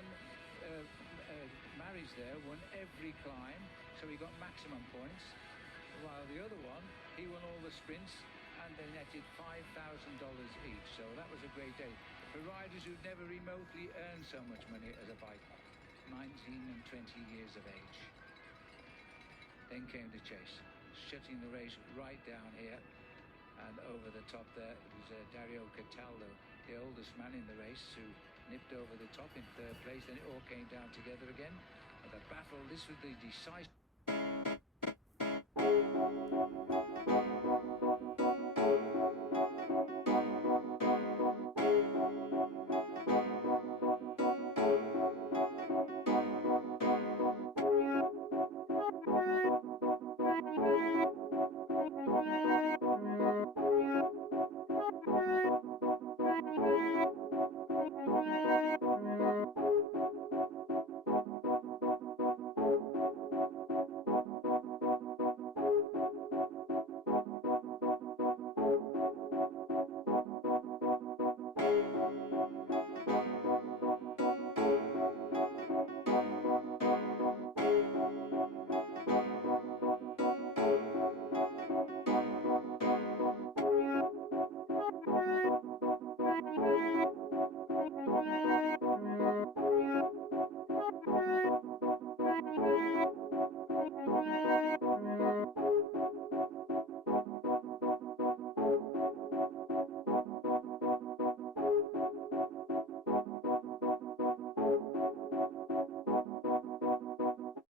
won, Marriage there won every climb, so he got maximum points, while the other one, he won all the sprints, and they netted $5,000 each, so that was a great day for riders who'd never remotely earned so much money as a biker, 19 and 20 years of age. Then came the chase, shutting the race right down here, and over the top there it was Dario Cataldo, the oldest man in the race, who nipped over the top in third place. Then it all came down together again, and the battle, this was the decisive